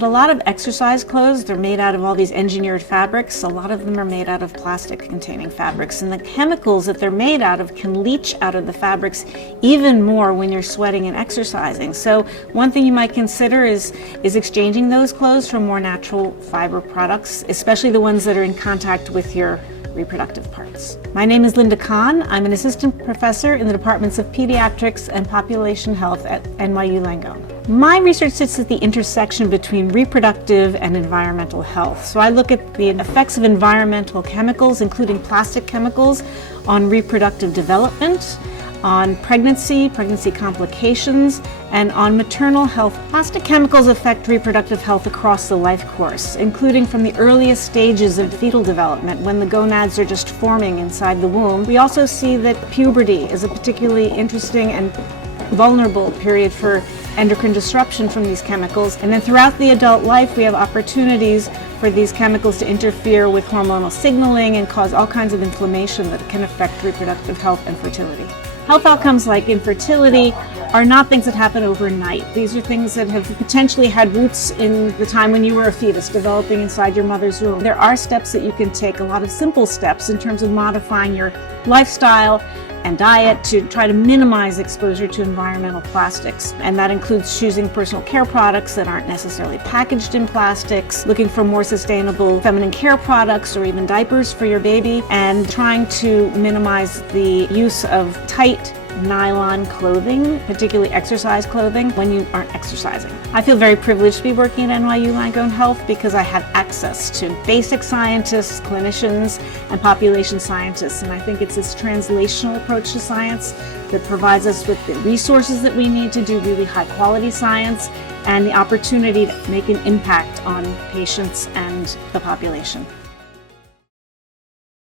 A lot of exercise clothes, they're made out of all these engineered fabrics. A lot of them are made out of plastic-containing fabrics, and the chemicals that they're made out of can leach out of the fabrics even more when you're sweating and exercising. So one thing you might consider is exchanging those clothes for more natural fiber products, especially the ones that are in contact with your reproductive parts. My name is Linda Kahn. I'm an assistant professor in the departments of Pediatrics and Population Health at NYU Langone. My research sits at the intersection between reproductive and environmental health. So I look at the effects of environmental chemicals, including plastic chemicals, on reproductive development, on pregnancy complications, and on maternal health. Plastic chemicals affect reproductive health across the life course, including from the earliest stages of fetal development, when the gonads are just forming inside the womb. We also see that puberty is a particularly interesting and vulnerable period for endocrine disruption from these chemicals. And then throughout the adult life, we have opportunities for these chemicals to interfere with hormonal signaling and cause all kinds of inflammation that can affect reproductive health and fertility. Health outcomes like infertility are not things that happen overnight. These are things that have potentially had roots in the time when you were a fetus developing inside your mother's womb. There are steps that you can take, a lot of simple steps in terms of modifying your lifestyle and diet to try to minimize exposure to environmental plastics. And that includes choosing personal care products that aren't necessarily packaged in plastics, looking for more sustainable feminine care products or even diapers for your baby, and trying to minimize the use of tight nylon clothing, particularly exercise clothing, when you aren't exercising. I feel very privileged to be working at NYU Langone Health because I have access to basic scientists, clinicians, and population scientists. And I think it's this translational approach to science that provides us with the resources that we need to do really high quality science and the opportunity to make an impact on patients and the population.